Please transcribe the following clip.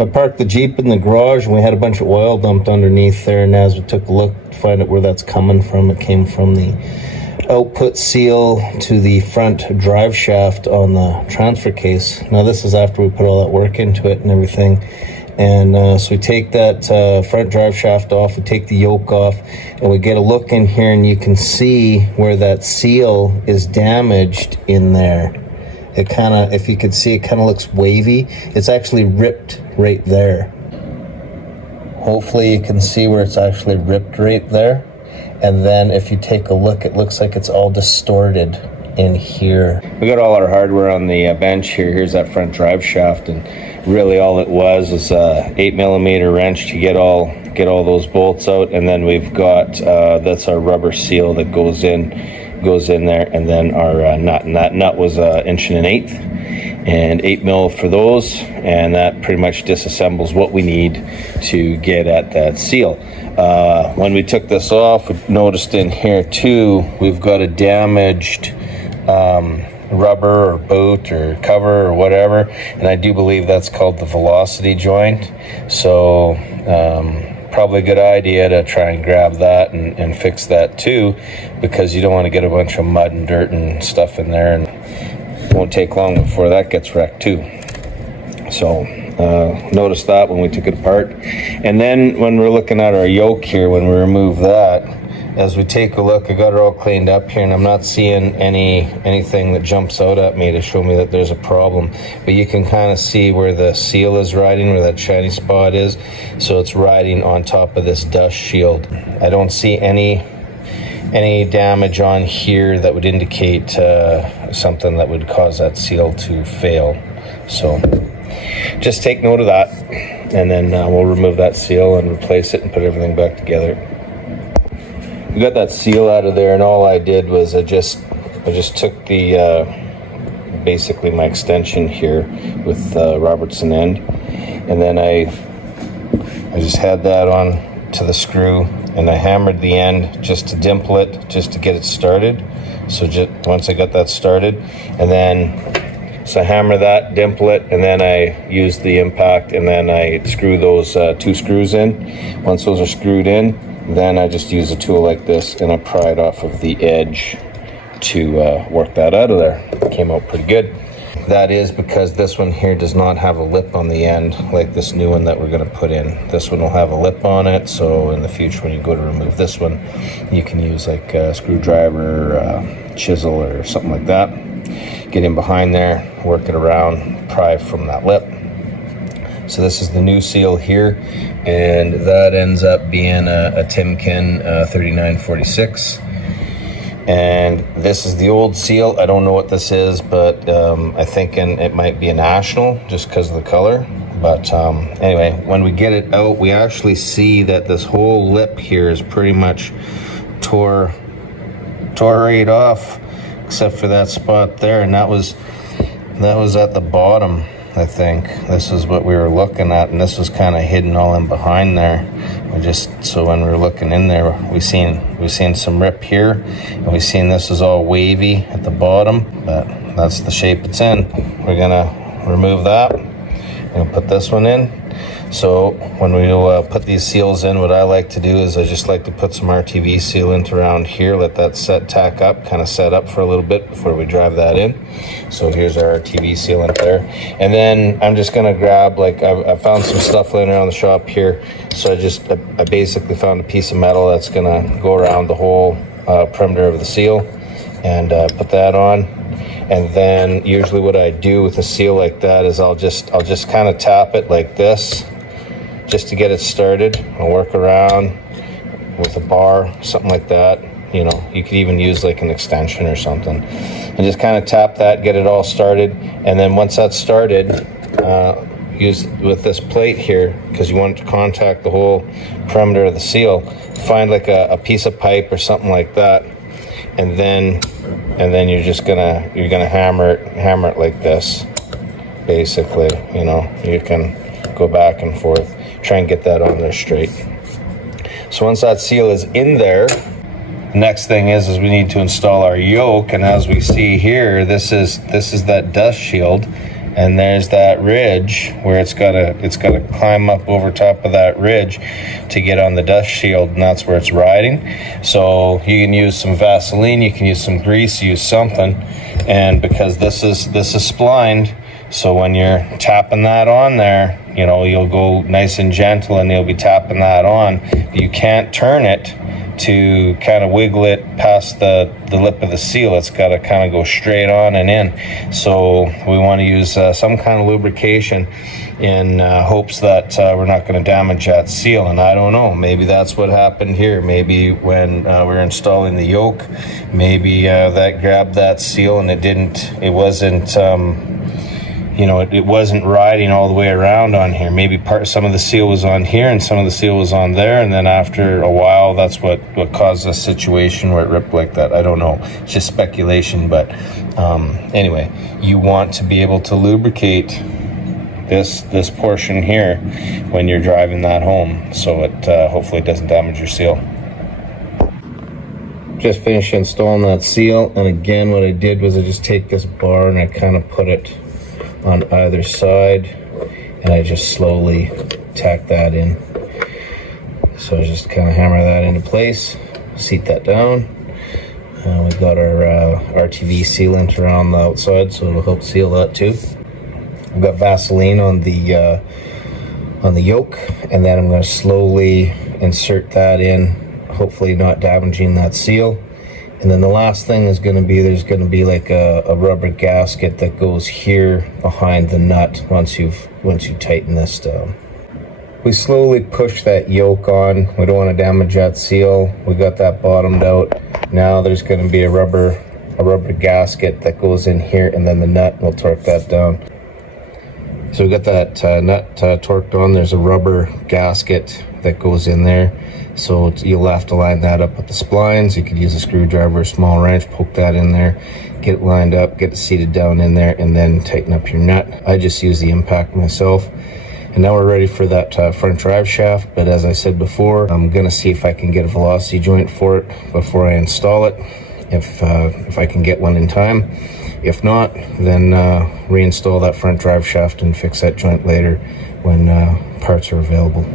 I parked the Jeep in the garage and we had a bunch of oil dumped underneath there, and as we took a look to find out where that's coming from, it came from the output seal to the front drive shaft on the transfer case. Now this is after we put all that work into it and everything. And so we take that front drive shaft off, we take the yoke off, and we get a look in here, and you can see where that seal is damaged in there. It kind of, if you could see, it kind of looks wavy. It's actually ripped right there. Hopefully you can see where it's actually ripped right there. And then if you take a look, it looks like it's all distorted in here. We got all our hardware on the bench here. Here's that front drive shaft, and really all it was a 8mm wrench to get all those bolts out, and then we've got that's our rubber seal that goes in there, and then our nut, and that nut was 1 1/8 and 8mm for those, and that pretty much disassembles what we need to get at that seal. When we took this off, we noticed in here too, we've got a damaged rubber or boot or cover or whatever, and I do believe that's called the velocity joint. So probably a good idea to try and grab that and fix that too, because you don't want to get a bunch of mud and dirt and stuff in there, and it won't take long before that gets wrecked too. So notice that when we took it apart. And then when we're looking at our yoke here, when we remove that, as we take a look, I got it all cleaned up here, and I'm not seeing anything that jumps out at me to show me that there's a problem. But you can kind of see where the seal is riding, where that shiny spot is. So it's riding on top of this dust shield. I don't see any damage on here that would indicate something that would cause that seal to fail. So just take note of that, and then we'll remove that seal and replace it and put everything back together. We got that seal out of there, and all I did was I just took the basically my extension here with Robertson end, and then I just had that on to the screw, and I hammered the end just to dimple it, just to get it started. So just once I got that started, and then so I hammer that, dimple it, and then I use the impact, and then I screw those 2 screws in. Once those are screwed in, then I just use a tool like this, and I pry it off of the edge to work that out of there. It came out pretty good. That is because this one here does not have a lip on the end like this new one that we're going to put in. This one will have a lip on it, so in the future when you go to remove this one, you can use like a screwdriver or chisel or something like that. Get in behind there, work it around, pry from that lip. So this is the new seal here, and that ends up being a Timken 3946. And this is the old seal. I don't know what this is, but I think it might be a National just because of the color. But anyway, when we get it out, we actually see that this whole lip here is pretty much tore right off, except for that spot there, and that was at the bottom. I think this is what we were looking at, and this was kind of hidden all in behind there. So when we were looking in there, we seen some rip here, and we seen this is all wavy at the bottom, but that's the shape it's in. We're gonna remove that and put this one in. So when we put these seals in, what I like to do is I just like to put some RTV sealant around here, let that tack up, kind of set up for a little bit before we drive that in. So here's our RTV sealant there. And then I'm just gonna grab, like I found some stuff laying around the shop here. So I basically found a piece of metal that's gonna go around the whole perimeter of the seal, and put that on. And then usually what I do with a seal like that is I'll just kind of tap it like this, just to get it started. I'll work around with a bar, something like that. You know, you could even use like an extension or something, and just kind of tap that, get it all started. And then once that's started, use with this plate here, because you want it to contact the whole perimeter of the seal. Find like a piece of pipe or something like that, and then you're gonna hammer it like this, basically. You know, you can go back and forth, try and get that on there straight. So once that seal is in there, the next thing is we need to install our yoke. And as we see here, this is that dust shield, and there's that ridge where it's gotta climb up over top of that ridge to get on the dust shield, and that's where it's riding. So you can use some Vaseline, you can use some grease, use something, and because this is splined, so when you're tapping that on there, you know, you'll go nice and gentle and you'll be tapping that on. You can't turn it to kind of wiggle it past the lip of the seal. It's got to kind of go straight on and in. So we want to use some kind of lubrication in hopes that we're not going to damage that seal. And I don't know, maybe that's what happened here. Maybe when we're installing the yoke, maybe that grabbed that seal and it wasn't you know, it wasn't riding all the way around on here. Maybe some of the seal was on here and some of the seal was on there, and then after a while, that's what caused a situation where it ripped like that. I don't know. It's just speculation, but anyway, you want to be able to lubricate this portion here when you're driving that home, so it hopefully doesn't damage your seal. Just finished installing that seal, and again, what I did was I just take this bar and I kind of put it on either side, and I just slowly tack that in. So just kind of hammer that into place, seat that down. We've got our RTV sealant around the outside, so it'll help seal that too. I've got Vaseline on the yoke, and then I'm going to slowly insert that in, hopefully not damaging that seal. And then the last thing is going to be, there's going to be like a rubber gasket that goes here behind the nut once you tighten this down. We slowly push that yoke on. We don't want to damage that seal. We got that bottomed out. Now there's going to be a rubber gasket that goes in here, and then the nut, and we'll torque that down. So we got that nut torqued on. There's a rubber gasket that goes in there. So you'll have to line that up with the splines. You could use a screwdriver, a small wrench, poke that in there, get it lined up, get it seated down in there, and then tighten up your nut. I just use the impact myself. And now we're ready for that front drive shaft. But as I said before, I'm gonna see if I can get a velocity joint for it before I install it, if I can get one in time. If not, then reinstall that front drive shaft and fix that joint later when parts are available.